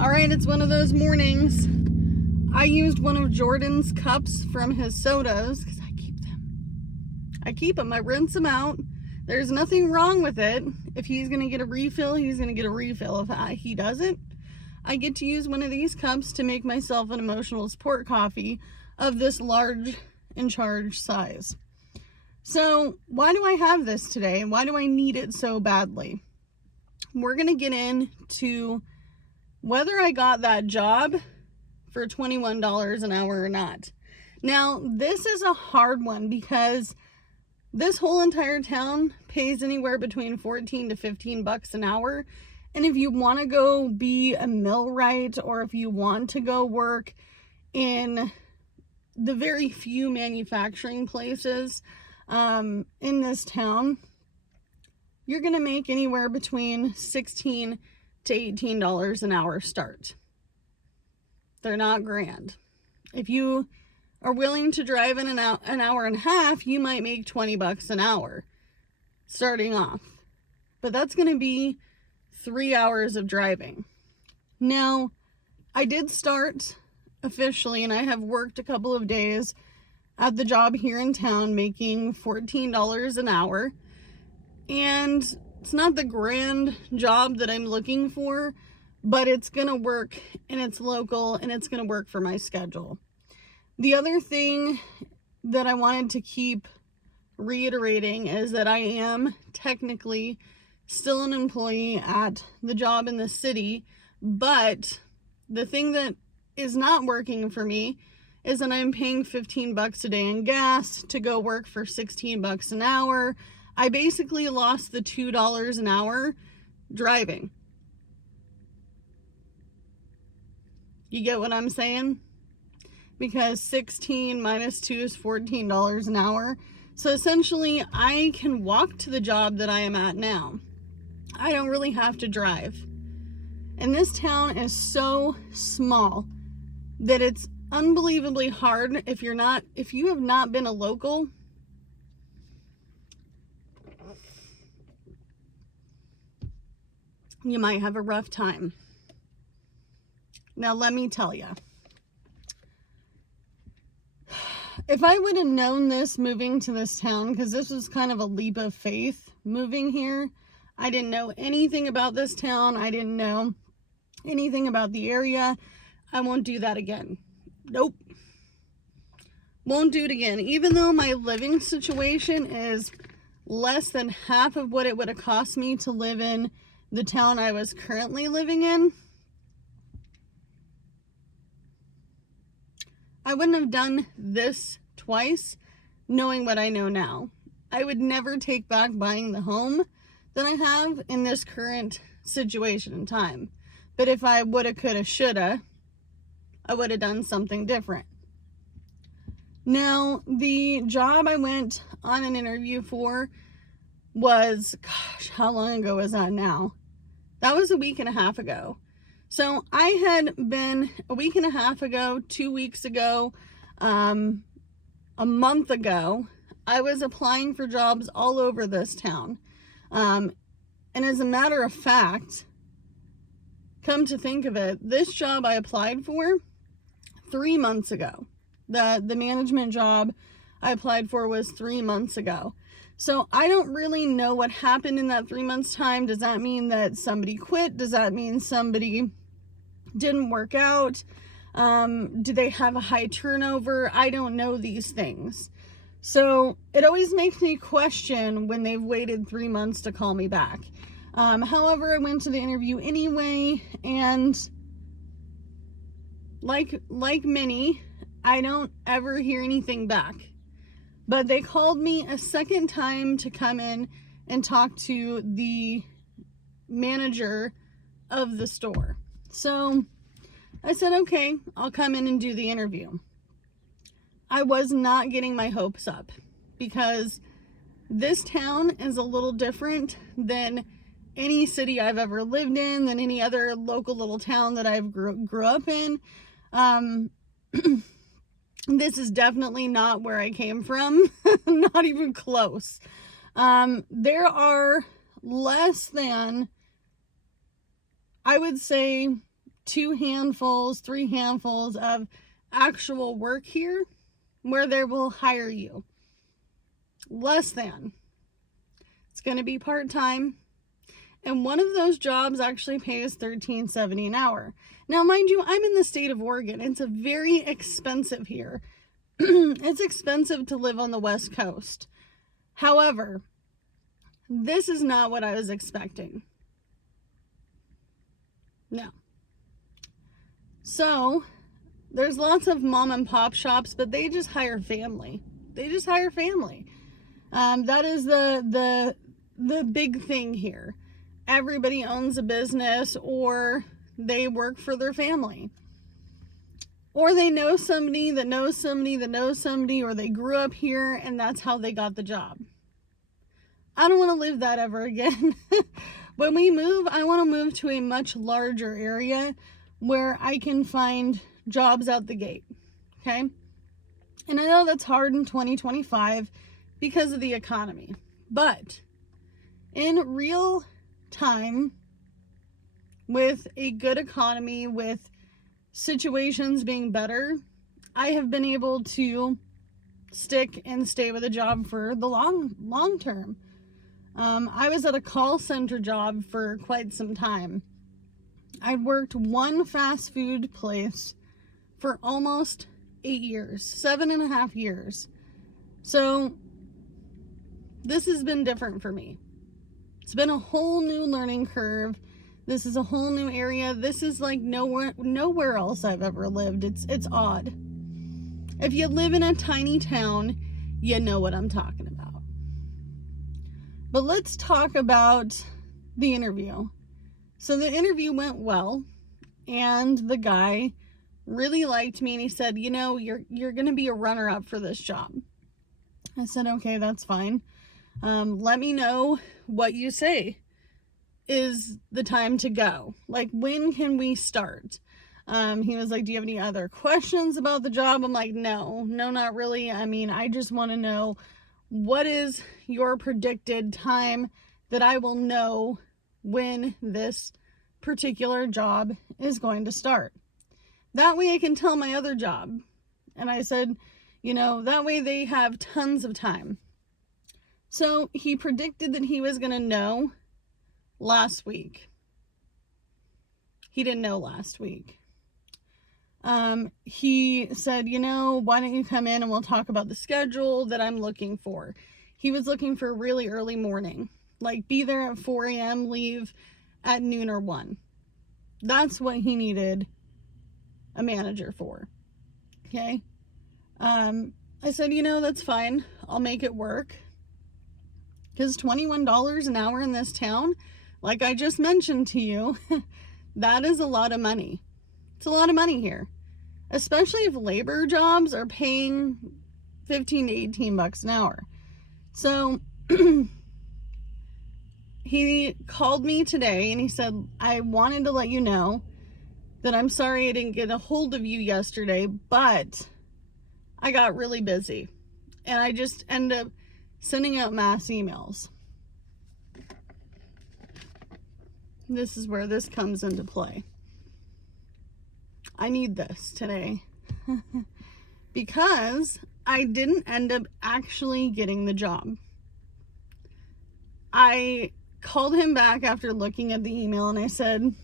All right, it's one of those mornings. I used one of Jordan's cups from his sodas because I keep them. I rinse them out. There's nothing wrong with it. If he's going to get a refill, he's going to get a refill. If he doesn't, I get to use one of these cups to make myself an emotional support coffee of this large in charge size. So why do I have this today? And why do I need it so badly? We're going to get into whether I got that job for $21 an hour or not. Now, this is a hard one because this whole entire town pays anywhere between 14 to 15 bucks an hour. And if you want to go be a millwright, or if you want to go work in the very few manufacturing places in this town, you're going to make anywhere between $16 to $18 an hour start. They're not grand. If you are willing to drive in an hour and a half, you might make 20 bucks an hour starting off. But that's going to be 3 hours of driving. Now, I did start officially, and I have worked a couple of days at the job here in town making $14 an hour. And it's not the grand job that I'm looking for, but it's going to work, and it's local, and it's going to work for my schedule. The other thing that I wanted to keep reiterating is that I am technically still an employee at the job in the city, but the thing that is not working for me is that I'm paying 15 bucks a day in gas to go work for 16 bucks an hour. I basically lost the $2 an hour driving. You get what I'm saying? Because 16 minus 2 is $14 an hour. So essentially, I can walk to the job that I am at now. I don't really have to drive. And this town is so small that it's unbelievably hard if you have not been a local. You might have a rough time. Now, let me tell you. If I would have known this moving to this town, because this was kind of a leap of faith moving here, I didn't know anything about this town. I didn't know anything about the area. I won't do that again. Nope. Won't do it again. Even though my living situation is less than half of what it would have cost me to live in the town I was currently living in, I wouldn't have done this twice knowing what I know now. I would never take back buying the home that I have in this current situation in time. But if I woulda, coulda, shoulda, I would have done something different. Now, the job I went on an interview for was, gosh, how long ago was that now? That was a week and a half ago. So I had been a week and a half ago, 2 weeks ago, a month ago, I was applying for jobs all over this town. And as a matter of fact, come to think of it, this job I applied for 3 months ago. The management job I applied for was 3 months ago. So I don't really know what happened in that 3 months time. Does that mean that somebody quit? Does that mean somebody didn't work out? Do they have a high turnover? I don't know these things. So it always makes me question when they've waited 3 months to call me back. However, I went to the interview anyway, and like many, I don't ever hear anything back. But they called me a second time to come in and talk to the manager of the store. So I said, okay, I'll come in and do the interview. I was not getting my hopes up because this town is a little different than any city I've ever lived in, than any other local little town that I've grew up in. This is definitely not where I came from. Not even close. There are less than, I would say, 2 handfuls, 3 handfuls of actual work here where they will hire you. Less than. It's going to be part-time. And one of those jobs actually pays $13.70 an hour. Now, mind you, I'm in the state of Oregon. It's very expensive here. It's expensive to live on the West Coast. However, this is not what I was expecting. No. So, there's lots of mom and pop shops, but they just hire family. They just hire family. That is the big thing here. Everybody owns a business, or they work for their family. Or they know somebody that knows somebody that knows somebody, or they grew up here and that's how they got the job. I don't want to live that ever again. When we move, I want to move to a much larger area where I can find jobs out the gate. Okay? And I know that's hard in 2025 because of the economy. But in real time, with a good economy, with situations being better, I have been able to stick and stay with a job for the long term. I was at a call center job for quite some time. I worked one fast food place for almost 8 years, 7.5 years. So this has been different for me. It's been a whole new learning curve. This is a whole new area. This is like nowhere else I've ever lived. It's odd. If you live in a tiny town, you know what I'm talking about. But let's talk about the interview. So the interview went well, and the guy really liked me, and he said, you know, you're going to be a runner-up for this job. I said, okay, that's fine. Let me know what you say is the time to go. Like, when can we start? He was like, do you have any other questions about the job? I'm like, no, not really. I mean, I just want to know, what is your predicted time that I will know when this particular job is going to start? That way I can tell my other job. And I said, you know, that way they have tons of time. So he predicted that he was going to know last week. He didn't know last week. He said, you know, why don't you come in and we'll talk about the schedule that I'm looking for. He was looking for really early morning, like be there at 4 a.m., leave at noon or 1. That's what he needed a manager for. Okay. I said, you know, that's fine. I'll make it work. Because $21 an hour in this town, like I just mentioned to you, that is a lot of money. It's a lot of money here. Especially if labor jobs are paying $15 to $18 an hour. So he called me today and he said, I wanted to let you know that I'm sorry I didn't get a hold of you yesterday, but I got really busy. And I just ended up sending out mass emails. This is where this comes into play. I need this today because I didn't end up actually getting the job. I called him back after looking at the email and I said,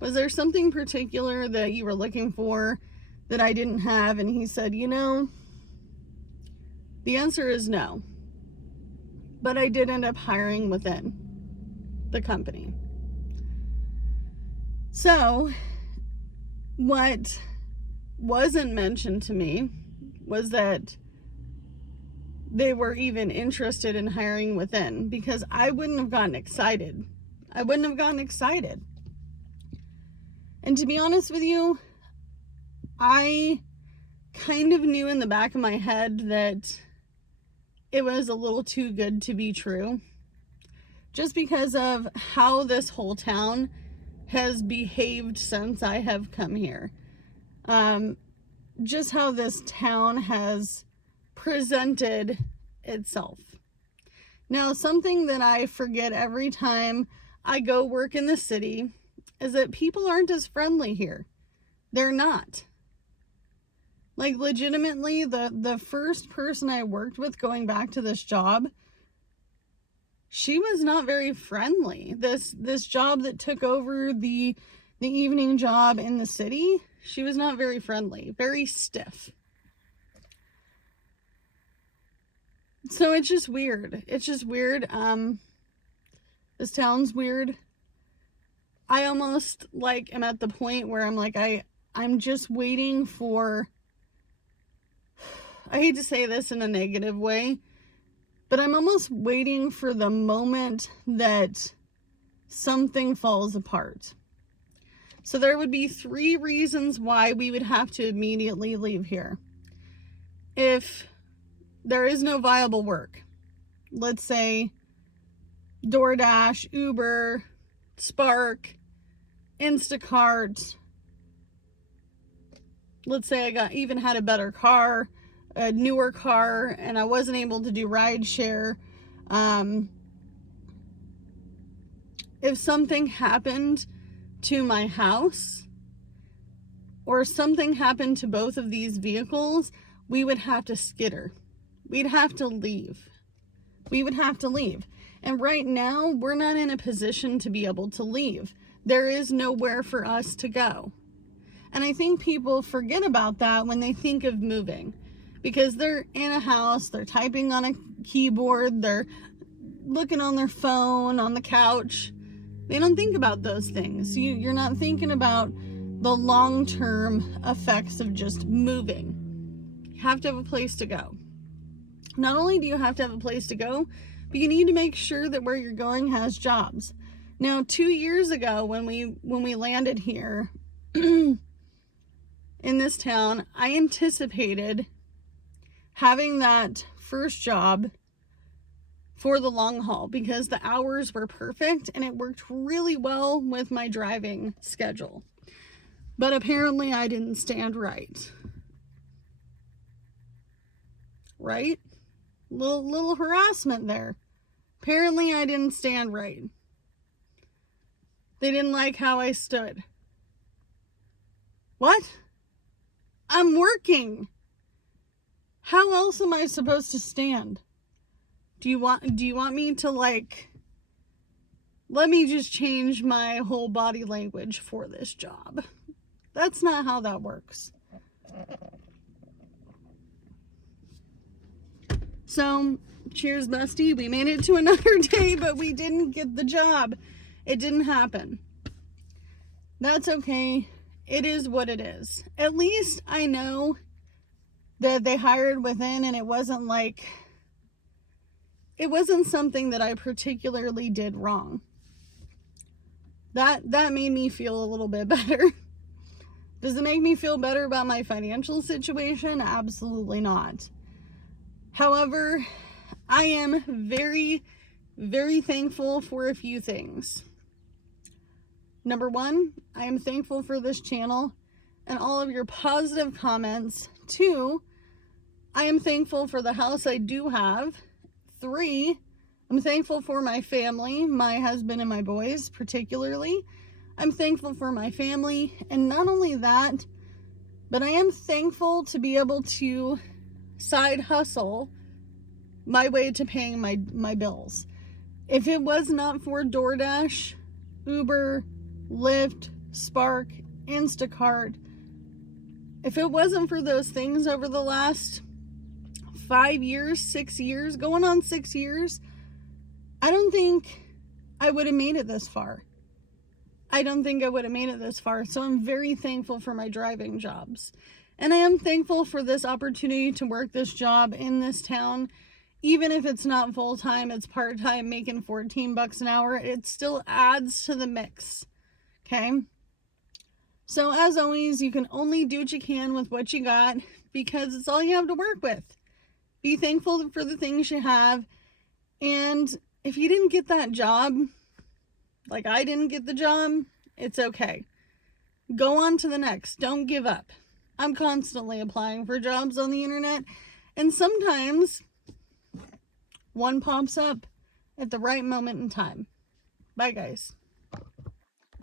was there something particular that you were looking for that I didn't have? And he said, you know, the answer is no. But I did end up hiring within the company. So what wasn't mentioned to me was that they were even interested in hiring within, because I wouldn't have gotten excited. And to be honest with you, I kind of knew in the back of my head that it was a little too good to be true, just because of how this whole town has behaved since I have come here. Just how this town has presented itself. Now, something that I forget every time I go work in the city is that people aren't as friendly here. They're not. Like, legitimately, the first person I worked with going back to this job, she was not very friendly. This job that took over the evening job in the city, she was not very friendly, very stiff. So it's just weird. It's just weird. This town's weird. I almost, like, am at the point where I'm like, I'm just waiting for, I hate to say this in a negative way, but I'm almost waiting for the moment that something falls apart. So there would be 3 reasons why we would have to immediately leave here. If there is no viable work, let's say DoorDash, Uber, Spark, Instacart, let's say I even had a better car, a newer car, and I wasn't able to do rideshare. If something happened to my house, or something happened to both of these vehicles, we would have to skitter. We'd have to leave. We would have to leave. And right now, we're not in a position to be able to leave. There is nowhere for us to go. And I think people forget about that when they think of moving, because they're in a house, they're typing on a keyboard, they're looking on their phone, on the couch. They don't think about those things. You're not thinking about the long-term effects of just moving. You have to have a place to go. Not only do you have to have a place to go, but you need to make sure that where you're going has jobs. Now, 2 years ago, when we landed here in this town, I anticipated having that first job for the long haul because the hours were perfect and it worked really well with my driving schedule. But apparently I didn't stand right. Right? Little harassment there. Apparently I didn't stand right. They didn't like how I stood. What? I'm working. How else am I supposed to stand? Do you want me to, like, let me just change my whole body language for this job? That's not how that works. So, cheers, bestie. We made it to another day, but we didn't get the job. It didn't happen. That's okay. It is what it is. At least I know that they hired within, and it wasn't something that I particularly did wrong. That made me feel a little bit better. Does it make me feel better about my financial situation? Absolutely not. However, I am very, very thankful for a few things. Number 1, I am thankful for this channel and all of your positive comments. 2, I am thankful for the house I do have. 3, I'm thankful for my family, my husband and my boys particularly. I'm thankful for my family, and not only that, but I am thankful to be able to side hustle my way to paying my bills. If it was not for DoorDash, Uber, Lyft, Spark, Instacart, if it wasn't for those things over the last 5 years, 6 years, going on 6 years, I don't think I would have made it this far. I don't think I would have made it this far. So I'm very thankful for my driving jobs. And I am thankful for this opportunity to work this job in this town. Even if it's not full-time, it's part-time, making $14 an hour, it still adds to the mix. Okay? So as always, you can only do what you can with what you got because it's all you have to work with. Be thankful for the things you have. And if you didn't get that job, like I didn't get the job, it's okay. Go on to the next. Don't give up. I'm constantly applying for jobs on the internet, and sometimes one pops up at the right moment in time. Bye, guys.